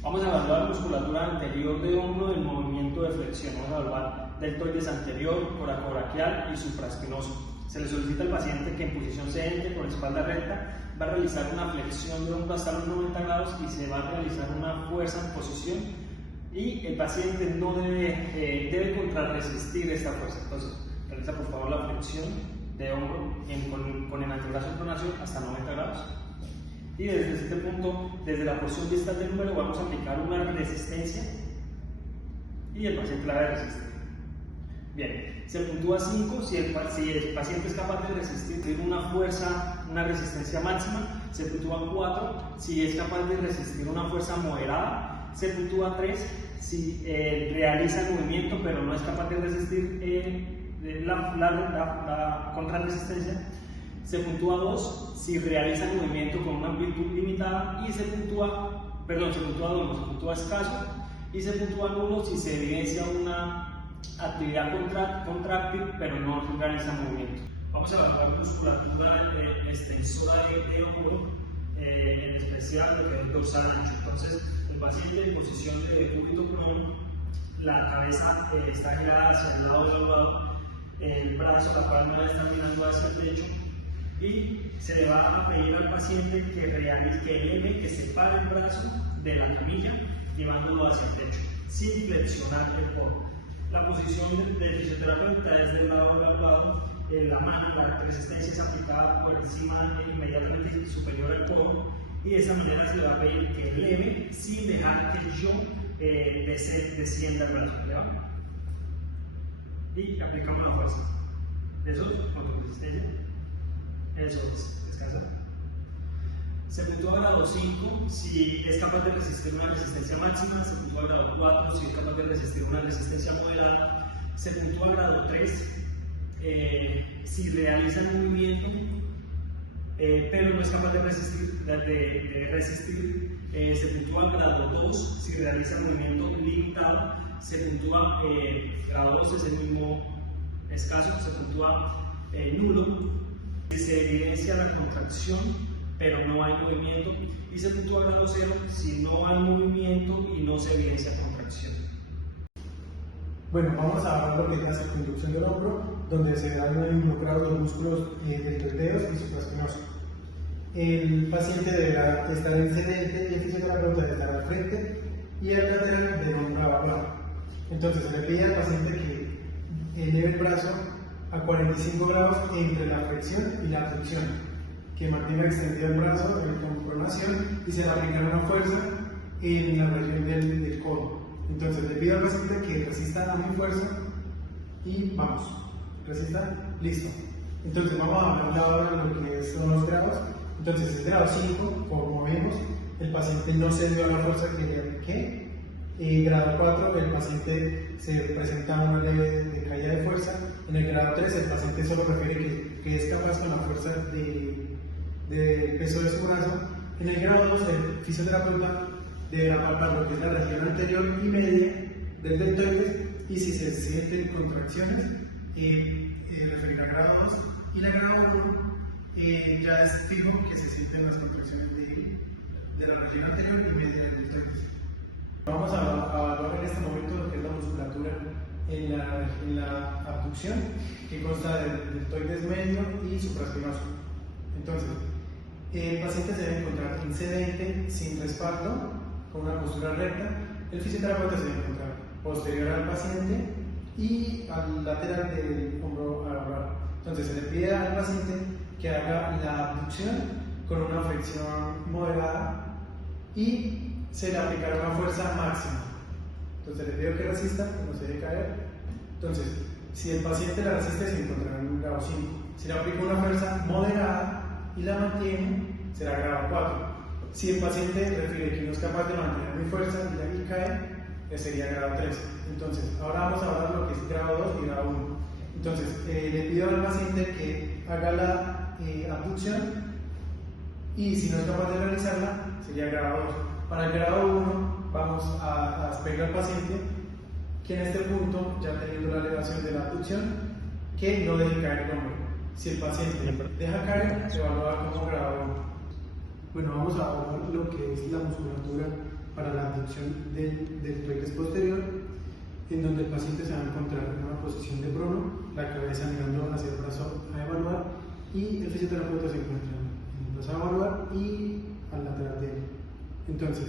Vamos a evaluar la musculatura anterior de hombro del movimiento de flexión. Vamos a evaluar deltoides anterior, coracobraquial y supraespinoso. Se le solicita al paciente que en posición sedente con espalda recta va a realizar una flexión de hombro hasta los 90 grados y se va a realizar una fuerza en posición y el paciente no debe contrarresistir esta fuerza. Entonces, realiza por favor la flexión de hombro con el antebrazo en pronación hasta 90 grados. Y desde este punto, desde la posición distal del número, vamos a aplicar una resistencia y el paciente la debe resistir. Bien, se puntúa 5 si el paciente es capaz de resistir una fuerza, una resistencia máxima. Se puntúa 4 si es capaz de resistir una fuerza moderada. Se puntúa 3 si realiza el movimiento pero no es capaz de resistir la contrarresistencia. Se puntúa 2 si realiza el movimiento con una amplitud limitada y se puntúa 2, no, se puntúa escaso y se puntúa 1 si se evidencia una actividad contráctil pero no realiza movimiento. Vamos a evaluar musculatura extensora de hombro, en especial lo que es dorsal ancho. Entonces, el paciente en posición de decúbito prono, la cabeza está girada hacia el lado evaluado, el brazo, la palma está mirando hacia el techo y se le va a pedir al paciente que separe el brazo de la camilla llevándolo hacia el techo sin flexionar el codo. La posición del fisioterapeuta es del lado evaluado, la mano, la resistencia es aplicada por encima inmediatamente superior al codo y de esa manera se le va a pedir que eleve sin dejar que yo descienda el brazo. ¿Eleva? Y aplicamos la fuerza. Eso con resistencia. Eso es, descansa. Se puntúa grado 5 si es capaz de resistir una resistencia máxima, se puntúa grado 4 si es capaz de resistir una resistencia moderada, se puntúa grado 3 si realiza el movimiento pero no es capaz de resistir, se puntúa grado 2 si realiza el movimiento limitado, se puntúa grado 2 es el mismo escaso, se puntúa nulo si se evidencia la contracción pero no hay movimiento y se puntúa grado 0 si no hay movimiento y no se evidencia contracción. Bueno, vamos a hablar lo que es la circunducción del hombro, donde se dan involucrados los músculos deltoideos y supraespinoso. El paciente deberá estar en sedente y el fisioterapeuta debe estar al frente y al lateral del hombro abajo. Entonces se le pide al paciente que eleve el brazo a 45 grados entre la flexión y la abducción, que mantenga extendido el brazo con pronación y se le aplicará una fuerza en la región del codo. Entonces le pido al paciente que resista a mi fuerza y vamos, resista, listo. Entonces vamos a hablar ahora de lo que son los grados. Entonces el grado 5, como vemos, el paciente no se dio a la fuerza que le apliqué. Grado 4, el paciente se presenta una leve decaída de fuerza. En el grado 3, el paciente solo refiere que es capaz con la fuerza del peso de su brazo. En el grado 2, el fisioterapeuta deberá palpar lo que es la región anterior y media del deltoides y si se sienten contracciones, referirá a grado 2 y en el grado 1 ya es fijo que se sienten las contracciones de la región anterior y media del deltoides. Vamos a evaluar en este momento lo que es la musculatura en la abducción, que consta de deltoides medio y supraespinoso. Entonces, el paciente se debe encontrar insedente, sin respaldo, con una postura recta. El fisioterapeuta se debe encontrar posterior al paciente y al lateral del hombro alargado. Entonces, se le pide al paciente que haga la abducción con una flexión moderada y se le aplicará una fuerza máxima. Entonces, le pido que resista, que no se deje caer. Entonces, si el paciente la resiste, se encontrará en un grado 5. Si le aplica una fuerza moderada y la mantiene, será grado 4. Si el paciente refiere que no es capaz de mantener mi fuerza y ahí cae, sería grado 3. Entonces, ahora vamos a hablar lo que es grado 2 y grado 1. Entonces, le pido al paciente que haga la abducción y si no es capaz de realizarla, sería grado 2. Para el grado 1, vamos a pedir al paciente que en este punto, ya teniendo la elevación de la abducción, que no deje caer el hombro. Si el paciente deja caer, se evalúa como grado 1. Bueno, vamos a hablar lo que es la musculatura para la abducción del deltoides posterior, en donde el paciente se va a encontrar en una posición de prono, la cabeza mirando hacia el brazo a evaluar, y el fisioterapeuta se encuentra en el brazo a evaluar y al lateral de él. Entonces,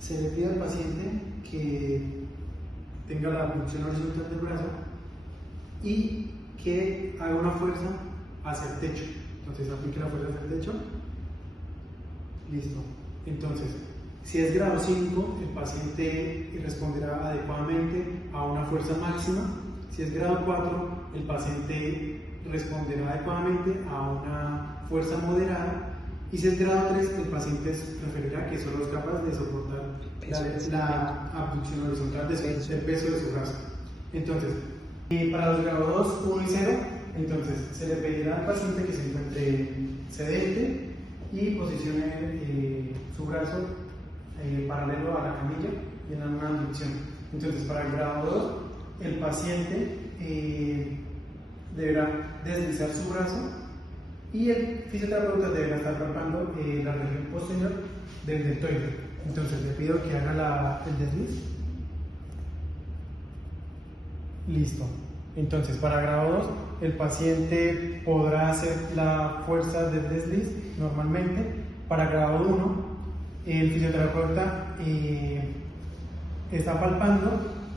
se le pide al paciente que tenga la abducción horizontal del brazo y que haga una fuerza hacia el techo. Entonces, aplique la fuerza hacia el techo. Listo. Entonces, si es grado 5, el paciente responderá adecuadamente a una fuerza máxima. Si es grado 4, el paciente responderá adecuadamente a una fuerza moderada. Y si es grado 3, el paciente preferirá que solo es capaz de soportar la abducción horizontal del peso de su brazo. Entonces, para los grados 2, 1 y 0, entonces se le pedirá al paciente que se encuentre sedente y posicione su brazo paralelo a la camilla y en una abducción. Entonces, para el grado 2, el paciente deberá deslizar su brazo y el fisioterapeuta deberá estar palpando la región posterior del deltoide. Entonces, le pido que haga el desliz. Listo. Entonces, para grado 2, el paciente podrá hacer la fuerza del desliz normalmente. Para grado 1, el fisioterapeuta está palpando,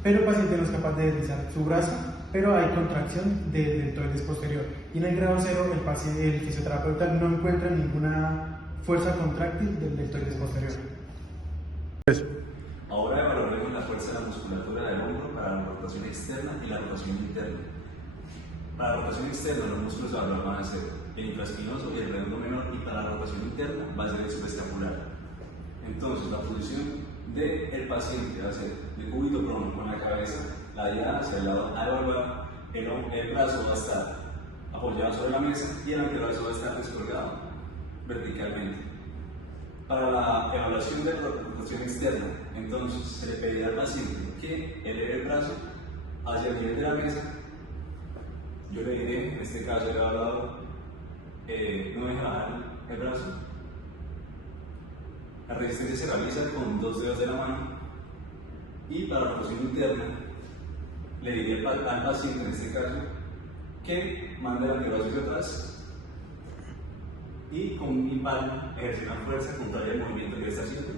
pero el paciente no es capaz de deslizar su brazo, pero hay contracción del deltoides posterior. Y en el grado 0, el fisioterapeuta no encuentra ninguna fuerza contráctil del deltoides posterior. Ahora evaluaremos la fuerza de la musculatura del hombro para la rotación externa y la rotación interna. Para la rotación externa, los músculos van a ser el infraespinoso y el redondo menor, y para la rotación interna va a ser el subescapular. Entonces, la posición del paciente va a ser de cúbito prono con la cabeza ladeada hacia el lado a evaluar, el brazo va a estar apoyado sobre la mesa y el antebrazo va a estar descolgado verticalmente. Para la evaluación de la rotación externa, entonces se le pedirá al paciente que eleve el brazo hacia el nivel de la mesa. Yo le diré, en este caso el evaluador, no deja bajar el brazo. La resistencia se realiza con 2 dedos de la mano. Y para la rotación interna, le diré al paciente, en este caso, que mande el antebrazo hacia atrás y con mi palma ejercer una fuerza contraria al movimiento que le está haciendo.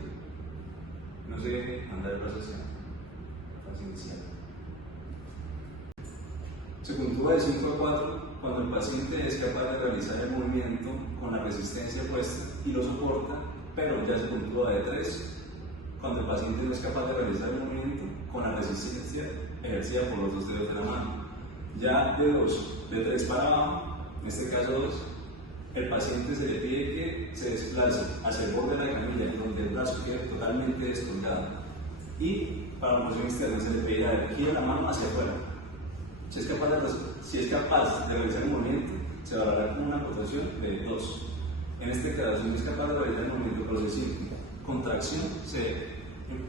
No se deje mandar el brazo hacia inicial. Se puntúa de 5 a 4 cuando el paciente es capaz de realizar el movimiento con la resistencia puesta y lo soporta, pero ya se puntúa de 3 cuando el paciente no es capaz de realizar el movimiento con la resistencia ejercida por los 2 dedos de la mano. Ya de 3 para abajo, en este caso 2, el paciente se le pide que se desplace hacia el borde de la camilla, donde el brazo quede totalmente descolgado. Y para la moción externa se le pedirá que gire la mano hacia afuera. Si es capaz de realizar el movimiento, se valorará con una rotación de 2. En este caso, si no es capaz de realizar el movimiento, pero se siente contracción, se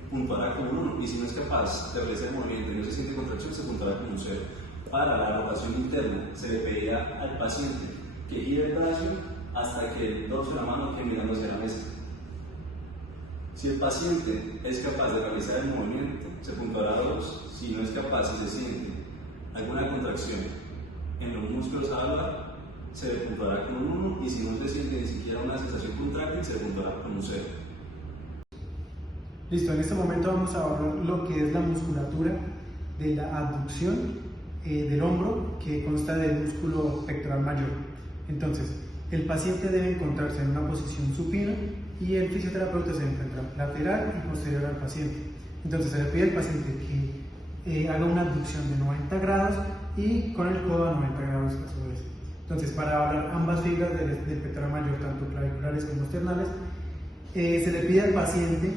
puntuará con un 1. Y si no es capaz de realizar el movimiento y no se siente contracción, se puntuará con un 0. Para la rotación interna, se le pedirá al paciente que gire el brazo hasta que el dorso de la mano quede mirando hacia la mesa. Si el paciente es capaz de realizar el movimiento, se puntuará 2. Si no es capaz y se siente alguna contracción en los músculos a evaluar, se le puntuará con un 1, y si no se siente ni siquiera una sensación contráctil, se le puntuará con un 0. Listo, en este momento vamos a hablar lo que es la musculatura de la abducción del hombro, que consta del músculo pectoral mayor. Entonces, el paciente debe encontrarse en una posición supina y el fisioterapeuta se encuentra lateral y posterior al paciente. Entonces, se le pide al paciente que haga una abducción de 90 grados y con el codo a 90 grados a su vez. Entonces, para evaluar ambas fibras del pectoral mayor, tanto claviculares como externales, se le pide al paciente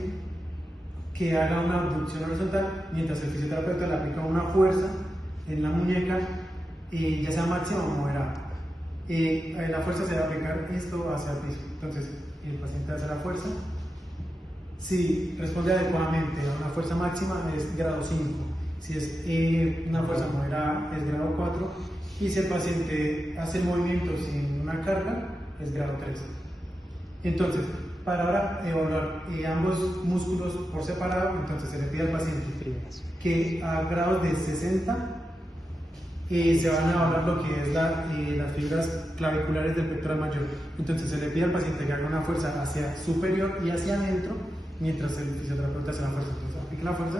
que haga una abducción horizontal mientras el fisioterapeuta le aplica una fuerza en la muñeca, ya sea máxima o moderada. La fuerza se va a aplicar esto hacia el piso. Entonces, el paciente hace la fuerza. Si responde adecuadamente a una fuerza máxima, es grado 5. Si es una fuerza moderada, es grado 4. Y si el paciente hace el movimiento sin una carga, es grado 3. Entonces, Para ahora evaluar ambos músculos por separado, entonces se le pide al paciente que a grados de 60 se van a evaluar lo que es las fibras claviculares del pectoral mayor. Entonces se le pide al paciente que haga una fuerza hacia superior y hacia adentro, mientras el fisioterapeuta hace la fuerza. Entonces aplica la fuerza.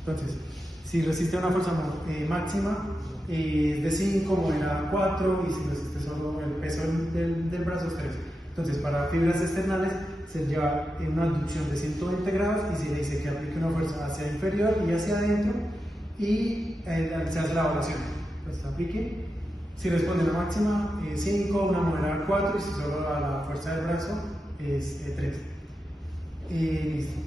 Entonces, si resiste una fuerza máxima de 5, moverá 4, y si resiste solo el peso del brazo es 3. Entonces, para fibras externales se lleva una abducción de 120 grados y se le dice que aplique una fuerza hacia inferior y hacia adentro, y se hace la evaluación. Pues aplique. Si responde la máxima 5, una moverá 4, y si solo a la fuerza del brazo es 3. Listo.